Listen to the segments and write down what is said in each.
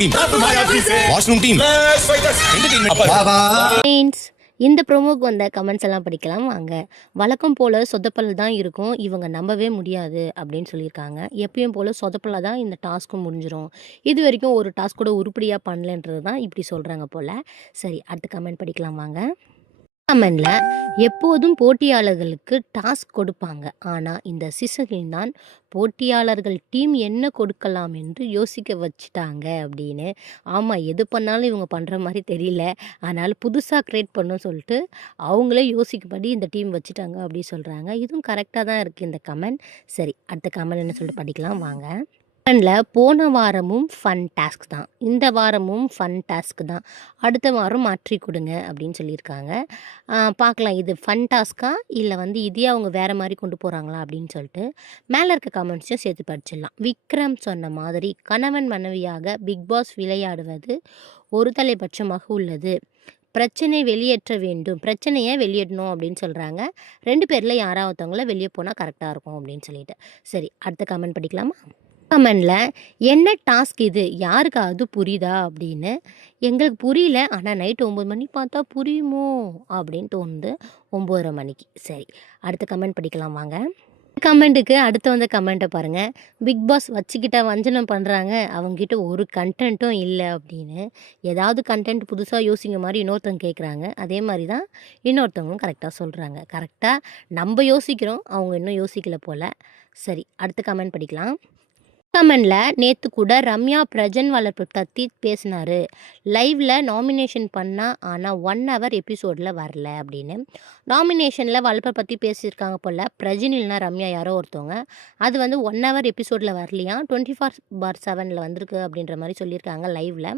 Team washroom team friends, இந்த ப்ரோமோக்கு வந்த comments எல்லாம் படிக்கலாம் வாங்க. வழக்கம் போல் சொதப்பல் தான் இருக்கும், இவங்க நம்பவே முடியாது அப்படின்னு சொல்லியிருக்காங்க. எப்பயும் போல் சொதப்பலாக தான் இந்த டாஸ்க்கும் முடிஞ்சிடும், இது வரைக்கும் ஒரு டாஸ்க் கூட உருப்படியாக பண்ணலன்றது தான் இப்படி சொல்கிறாங்க போல். சரி, அடுத்த கமெண்ட் படிக்கலாம் வாங்க. கமெண்ட்ல எப்போதும் போட்டியாளர்களுக்கு டாஸ்க் கொடுப்பாங்க, ஆனால் இந்த சீசனில் தான் போட்டியாளர்கள் டீம் என்ன கொடுக்கலாம் என்று யோசிக்க வச்சுட்டாங்க அப்படின்னு. ஆமாம், எது பண்ணாலும் இவங்க பண்ணுற மாதிரி தெரியல, அதனால் புதுசாக க்ரியேட் பண்ணணும்னு சொல்லிட்டு அவங்களே யோசிக்கப்படி இந்த டீம் வச்சுட்டாங்க அப்படி சொல்கிறாங்க. இதுவும் கரெக்டாக தான் இருக்குது இந்த கமெண்ட். சரி, அடுத்த கமெண்ட் என்ன சொல்லிட்டு படிக்கலாம் வாங்க. கமெண்டில் போன வாரமும் ஃபன் டாஸ்க் தான், இந்த வாரமும் ஃபன் டாஸ்க் தான், அடுத்த வாரம் மாற்றி கொடுங்க அப்படின்னு சொல்லியிருக்காங்க. பார்க்கலாம் இது ஃபன் டாஸ்க்கா இல்லை இதையே அவங்க வேறு மாதிரி கொண்டு போகிறாங்களா அப்படின்னு சொல்லிட்டு மேலே இருக்க கமெண்ட்ஸையும் சேர்த்து படிச்சிடலாம். விக்ரம் சொன்ன மாதிரி கணவன் மனைவியாக பிக் பாஸ் விளையாடுவது ஒரு தலைபட்சமாக உள்ளது. பிரச்சனை வெளியேற்ற வேண்டும், பிரச்சனையை வெளியிடணும் அப்படின்னு சொல்கிறாங்க. 2 பேரில் யாராவத்தவங்கள வெளியே போனால் கரெக்டாக இருக்கும் அப்படின்னு சொல்லிட்டு. சரி, அடுத்த கமெண்ட் படிக்கலாமா? கமெண்டில் என்ன டாஸ்க் இது, யாருக்காவது புரியுதா அப்படின்னு. எங்களுக்கு புரியல, ஆனால் நைட்டு 9 மணி பார்த்தா புரியுமோ அப்படின்னு தோணுது, 9:30 மணிக்கு. சரி, அடுத்த கமெண்ட் படிக்கலாம் வாங்க. கமெண்ட்டுக்கு அடுத்து வந்த கமெண்ட்டை பாருங்கள். பிக் பாஸ் வச்சுக்கிட்ட வஞ்சனம் பண்ணுறாங்க, அவங்ககிட்ட ஒரு கண்டென்ட்டும் இல்லை அப்படின்னு. ஏதாவது கண்டென்ட் புதுசாக யோசிங்க மாதிரி இன்னொருத்தவங்க கேட்குறாங்க, அதே மாதிரி தான் இன்னொருத்தவங்களும் கரெக்டாக சொல்கிறாங்க. கரெக்டாக நம்ம யோசிக்கிறோம், அவங்க இன்னும் யோசிக்கல போல். சரி, அடுத்த கமெண்ட் படிக்கலாம். கமெண்டில் நேற்று கூட ரம்யா பிரஜன் வளர்ப்பு பற்றி பேசினார், லைவில் நாமினேஷன் பண்ணால் ஆனால் 1 hour எபிசோடில் வரல அப்படின்னு. நாமினேஷனில் வளர்ப்பை பற்றி பேசியிருக்காங்க போல். பிரஜன் இல்லைனா ரம்யா யாரோ ஒருத்தவங்க, அது 1 hour எபிசோடில் வரலையா, 24/7 வந்திருக்கு அப்படின்ற மாதிரி சொல்லியிருக்காங்க லைவில்.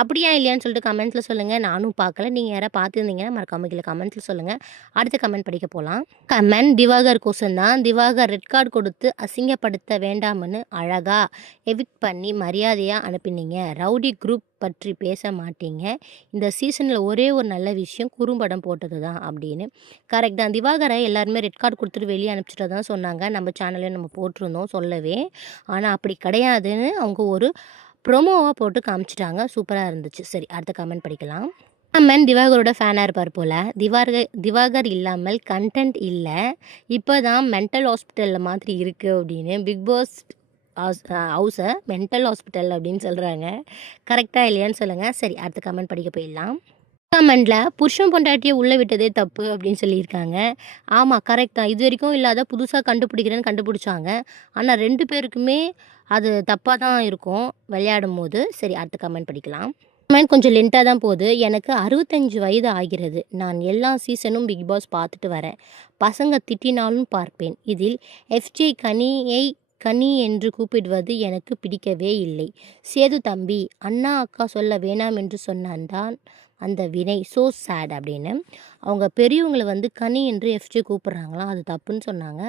அப்படியா இல்லையான்னு சொல்லிட்டு கமெண்ட்ஸில் சொல்லுங்கள். நானும் பார்க்கல, நீங்கள் யாராவது பார்த்துருந்தீங்கன்னா மறக்காம கீழே கமெண்ட்ஸில் சொல்லுங்கள். அடுத்த கமெண்ட் படிக்க போகலாம். கமெண்ட் திவாகர் கோசன் தான். திவாகர் ரெட் கார்டு கொடுத்து அசிங்கப்படுத்த வேண்டாம்னு அழகா எவிக்ட் பண்ணி மரியாதையாக அனுப்பினீங்க. ரவுடி குரூப் பற்றி பேச மாட்டீங்க, இந்த சீசனில் ஒரே ஒரு நல்ல விஷயம் குறும்படம் போட்டது தான் அப்படின்னு. கரெக்ட் தான், திவாகரை எல்லாருமே ரெட் கார்டு கொடுத்துட்டு வெளியே அனுப்பிச்சிட்டு தான் சொன்னாங்க, நம்ம சேனல்லே நம்ம போட்டிருந்தோம் சொல்லவே. ஆனால் அப்படி கிடையாதுன்னு அவங்க ஒரு ப்ரொமோவாக போட்டு காமிச்சிட்டாங்க, சூப்பராக இருந்துச்சு. சரி, அடுத்த கமெண்ட் படிக்கலாம். கமெண்ட் திவாகரோட ஃபேனாக இருப்பார் போல். திவாகர் இல்லாமல் கண்டென்ட் இல்லை, இப்போ தான் மென்டல் ஹாஸ்பிட்டலில் மாதிரி இருக்குது அப்படின்னு. பிக் பாஸ் ஹவுஸை மென்டல் ஹாஸ்பிட்டல் அப்படின்னு சொல்கிறாங்க. கரெக்டாக இல்லையான்னு சொல்லுங்கள். சரி, அடுத்த கமெண்ட் படிக்க போயிடலாம். கமெண்டில் புருஷன் பொண்டாட்டியை உள்ளே விட்டதே தப்பு அப்படின்னு சொல்லியிருக்காங்க. ஆமாம், கரெக்ட் தான், இது வரைக்கும் இல்லாத புதுசாக கண்டுபிடிக்கிறேன்னு கண்டுபிடிச்சாங்க, ஆனால் 2 பேருக்குமே அது தப்பாக தான் இருக்கும் விளையாடும் போது. சரி, அடுத்த கமெண்ட் படிக்கலாம். கமெண்ட் கொஞ்சம் லென்த்தாக தான் போகுது. எனக்கு 65 வயது ஆகிறது, நான் எல்லா சீசனும் பிக் பாஸ் பார்த்துட்டு வரேன், பசங்க திட்டினாலும் பார்ப்பேன், இதில் எஃப்ஜே கனியை கனி என்று கூப்பிடுவது எனக்கு பிடிக்கவே இல்லை. சேது தம்பி, அண்ணா அக்கா சொல்ல வேணாம் என்று சொன்னான் அந்த வினை, ஸோ சேட் அப்படின்னு. அவங்க பெரியவங்களை கனி என்று எஃப்ஜே கூப்பிட்றாங்களாம், அது தப்புன்னு சொன்னாங்க.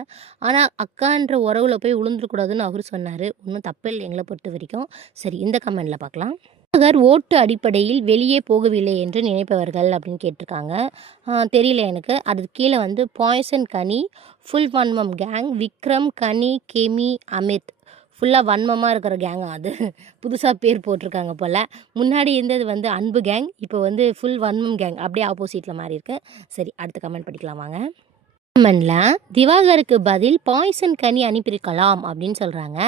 ஆனால் அக்கான்ற உறவில் போய் விழுந்துடக்கூடாதுன்னு அவர் சொன்னார், ஒன்றும் தப்பு இல்லை எங்களை பொறுத்த வரைக்கும். சரி, இந்த கமெண்டில் பார்க்கலாம். திவாகர் ஓட்டு அடிப்படையில் வெளியே போகவில்லை என்று நினைப்பவர்கள் அப்படின்னு கேட்டிருக்காங்க. தெரியல எனக்கு. அது கீழே பாய்சன் கனி, ஃபுல் வன்மம் கேங், விக்ரம் கனி கெமி அமித், ஃபுல்லாக வன்மமாக இருக்கிற கேங். அது புதுசாக பேர் போட்டிருக்காங்க போல். முன்னாடி இருந்தது அன்பு கேங், இப்போ ஃபுல் வன்மம் கேங், அப்படியே ஆப்போசிட்டில் மாறி இருக்கு. சரி, அடுத்த கமெண்ட் படிக்கலாம் வாங்க. கமெண்டில் திவாகருக்கு பதில் பாய்சன் கனி அனுப்பியிருக்கலாம் அப்படின்னு சொல்கிறாங்க.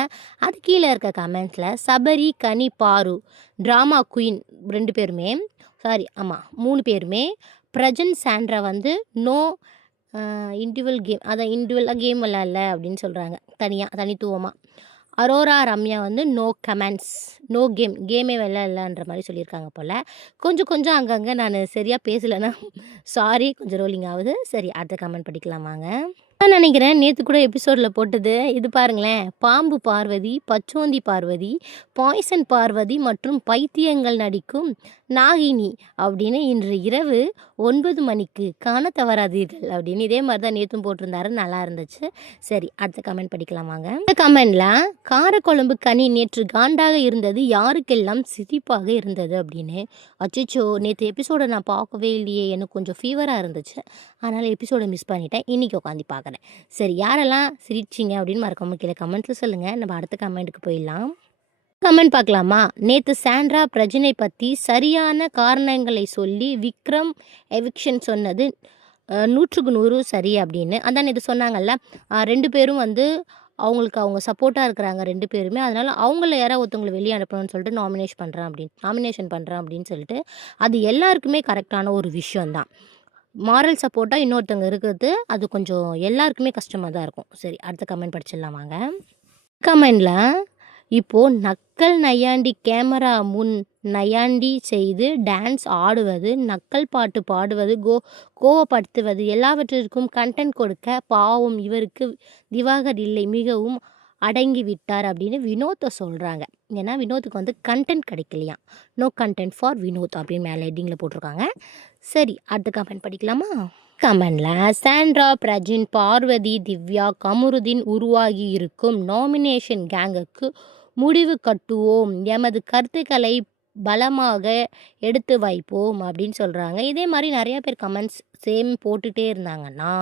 அது கீழே இருக்க கமெண்ட்ஸில் சபரி கனி பாரு ட்ராமா குயின் 2 பேருமே, சாரி ஆமாம் 3 பேருமே, Prajan Sandra no individual game, அதான் இண்டிவிஜுவலாக கேம் விளையாடல அப்படின்னு சொல்கிறாங்க, தனித்துவமாக. Aurora Ramya no comments, no கேமே விளையாடலன்ற மாதிரி சொல்லியிருக்காங்க போல். கொஞ்சம் அங்கங்கே நான் சரியாக பேசலைன்னா சாரி, கொஞ்சம் ரோலிங் ஆகுது. சரி, அடுத்த கமெண்ட் படிக்கலாம் வாங்க. நான் நினைக்கிறேன் நேற்று கூட எபிசோடில் போட்டது இது பாருங்களேன். பாம்பு பார்வதி, பச்சோந்தி பார்வதி, பாய்சன் பார்வதி மற்றும் பைத்தியங்கள் நடிக்கும் நாகினி அப்படின்னு இன்று இரவு 9 மணிக்கு காண தவறாதீர்கள் அப்படின்னு. இதே மாதிரி தான் நேற்றும் போட்டிருந்தாரு, நல்லா இருந்துச்சு. சரி, அடுத்த கமெண்ட் படிக்கலாம் வாங்க. இந்த கமெண்டில் காரக்குழம்பு கனி நேற்று காண்டாக இருந்தது, யாருக்கெல்லாம் சிரிப்பாக இருந்தது அப்படின்னு. அச்சோ, நேற்று எபிசோடை நான் பார்க்கவே இல்லையே, எனக்கு கொஞ்சம் ஃபீவராக இருந்துச்சு, அதனால் எபிசோடை மிஸ் பண்ணிட்டேன், இன்றைக்கி உட்காந்து பார்க்குறேன். சரி, யாரெல்லாம் சிரிச்சிங்க அப்படின்னு மறக்காம கீழே கமெண்ட்ஸில் சொல்லுங்கள். நம்ம அடுத்த கமெண்ட்டுக்கு போயிடலாம். கமெண்ட் பார்க்கலாமா? நேத்து சாண்ட்ரா பிரஜினை பத்தி சரியான காரணங்களை சொல்லி விக்ரம் எவிக்ஷன் சொன்னது 100க்கு 100 சரி அப்படின்னு. அதான் நேத்து சொன்னாங்கல்ல, 2 பேரும் வந்து அவங்களுக்கு அவங்க சப்போர்ட்டா இருக்கிறாங்க 2 பேருமே. அதனால அவங்கள யாராவது ஒருத்தவங்கள வெளிய அனுப்பணும்னு சொல்லிட்டு நாமினேஷன் பண்றேன் அப்படின்னு சொல்லிட்டு, அது எல்லாருக்குமே கரெக்ட்டான ஒரு விஷயம் தான். மாரல் சப்போர்ட்டா இன்னொருத்தவங்க இருக்கிறது, அது கொஞ்சம் எல்லாருக்குமே கஷ்டமா தான் இருக்கும். சரி, அடுத்த கமெண்ட் படிச்சிடலாம் வாங்க. கமெண்ட்ல இப்போ நக்கல் நையாண்டி கேமரா முன் நையாண்டி செய்து டான்ஸ் ஆடுவது, நக்கல் பாட்டு பாடுவது, கோவப்படுத்துவது எல்லாவற்றிற்கும் கன்டென்ட் கொடுக்க பாவம் இவருக்கு திவாகர் இல்லை, மிகவும் அடங்கி விட்டார் அப்படின்னு வினோத்தை சொல்கிறாங்க. ஏன்னா வினோத்துக்கு வந்து கண்டென்ட் கிடைக்கலையாம். நோ கண்டென்ட் ஃபார் வினோத் அப்படின்னு மேலே ஹெட்டிங்கில் போட்டிருக்காங்க. சரி, அடுத்த கமெண்ட் படிக்கலாமா? கமெண்ட்ல சாண்ட்ரா பிரஜின் பார்வதி திவ்யா கமருதீன் உருவாகி இருக்கும் நாமினேஷன் கேங்குக்கு முடிவு கட்டுவோம், எமது கருத்துக்களை பலமாக எடுத்து வைப்போம் அப்படின்னு சொல்கிறாங்க. இதே மாதிரி நிறைய பேர் கமெண்ட்ஸ் சேம் போட்டுகிட்டே இருந்தாங்கன்னா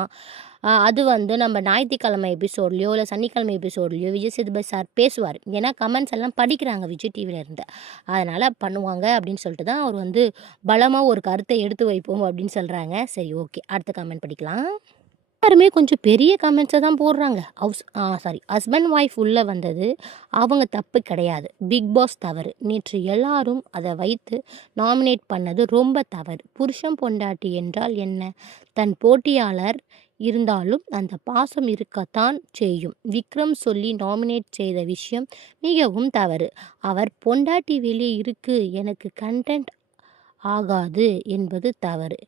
அது வந்து நம்ம ஞாயிற்றுக்கிழமை எபிசோட்லையோ இல்லை சனிக்கிழமை எபிசோட்லையோ விஜய் சேதுபதி சார் பேசுவார். ஏன்னா கமெண்ட்ஸ் எல்லாம் படிக்கிறாங்க விஜய் டிவியில் இருந்து, அதனால் பண்ணுவாங்க அப்படின்னு சொல்லிட்டு தான் அவர் வந்து பலமாக ஒரு கருத்தை எடுத்து வைப்போம் அப்படின்னு சொல்கிறாங்க. சரி, ஓகே, அடுத்த கமெண்ட் படிக்கலாம். எல்லாருமே கொஞ்சம் பெரிய கமெண்ட்ஸை தான் போடுறாங்க. ஹஸ்பண்ட் ஒய்ஃப் உள்ளே வந்தது அவங்க தப்பு கிடையாது, பிக் பாஸ் தவறு. நேற்று எல்லாரும் அதை வைத்து நாமினேட் பண்ணது ரொம்ப தவறு. புருஷன் பொண்டாட்டி என்றால் என்ன? தன் போட்டியாளர் இருந்தாலும் அந்த பாசம் இருக்கத்தான் செய்யும். விக்ரம் சொல்லி நாமினேட் செய்த விஷயம் மிகவும் தவறு. அவர் பொண்டாட்டி வெளியே இருக்கு, எனக்கு கண்டென்ட் ஆகாது என்பது தவறு.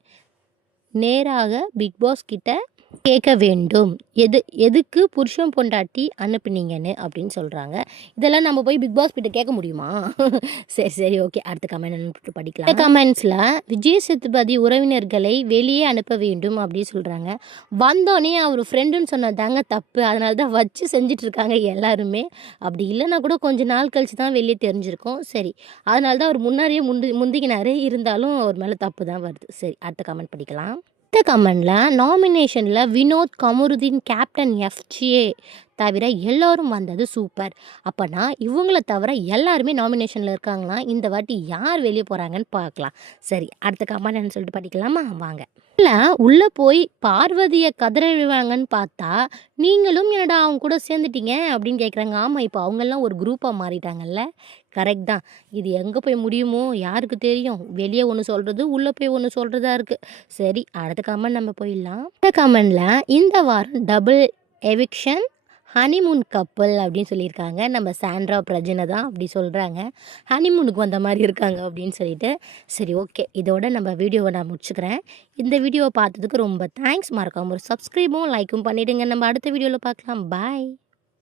நேராக பிக் பாஸ் கிட்ட கேட்க வேண்டும், எதுக்கு புருஷன் பொண்டாட்டி அனுப்புனீங்கன்னு அப்படின்னு சொல்கிறாங்க. இதெல்லாம் நம்ம போய் பிக் பாஸ் கிட்ட கேட்க முடியுமா? சரி, ஓகே, அடுத்த கமெண்ட் படிக்கலாம். கமெண்ட்ஸில் விஜய் சேதுபதி உறவினர்களை வெளியே அனுப்ப வேண்டும் அப்படின்னு சொல்கிறாங்க. வந்தோடனே அவர் ஃப்ரெண்டுன்னு சொன்னதாங்க தப்பு, அதனால தான் வச்சு செஞ்சிட்ருக்காங்க எல்லாருமே. அப்படி இல்லைன்னா கூட கொஞ்சம் நாள் கழிச்சு தான் வெளியே தெரிஞ்சிருக்கும். சரி, அதனால தான் அவர் முன்னாடியே முந்திக்கினாரு, இருந்தாலும் அவர் மேலே தப்பு தான் வருது. சரி, அடுத்த கமெண்ட் படிக்கலாம். இந்த கமெண்டில் நாமினேஷனில் வினோத் கமருதீன் கேப்டன் எஃப்ஜே தவிர எல்லோரும் வந்தது சூப்பர். அப்போனா இவங்கள தவிர எல்லாருமே நாமினேஷனில் இருக்காங்கன்னா இந்த வாட்டி யார் வெளியே போகிறாங்கன்னு பார்க்கலாம். சரி, அடுத்த கமெண்ட் சொல்லிட்டு படிக்கலாமா வாங்க. இல்லை, உள்ளே போய் பார்வதியை கதறிடுவாங்கன்னு பார்த்தா நீங்களும் என்னடா அவங்க கூட சேர்ந்துட்டீங்க அப்படின்னு கேட்குறாங்க. ஆமாம், இப்போ அவங்கெல்லாம் ஒரு குரூப்பாக மாறிட்டாங்கல்ல. கரெக்ட் தான். இது எங்கே போய் முடியுமோ யாருக்கு தெரியும்? வெளியே ஒன்று சொல்கிறது, உள்ளே போய் ஒன்று சொல்கிறதா இருக்குது. சரி, அடுத்த கமெண்ட் நம்ம போயிடலாம். இந்த கமெண்டில் இந்த வாரம் டபுள் எவிக்ஷன் ஹனிமூன் கப்பல் அப்படின்னு சொல்லியிருக்காங்க. நம்ம சாண்ட்ரா பிரஜனை தான் அப்படி சொல்கிறாங்க. ஹனிமூனுக்கு வந்த மாதிரி இருக்காங்க அப்படின்னு சொல்லிட்டு. சரி, ஓகே, இதோட நம்ம வீடியோவை நான் முடிச்சுக்கிறேன். இந்த வீடியோவை பார்த்ததுக்கு ரொம்ப தேங்க்ஸ். மறக்காம ஒரு சப்ஸ்கிரைபும் லைக்கும் பண்ணிவிடுங்க. நம்ம அடுத்த வீடியோவில் பார்க்கலாம். பாய்.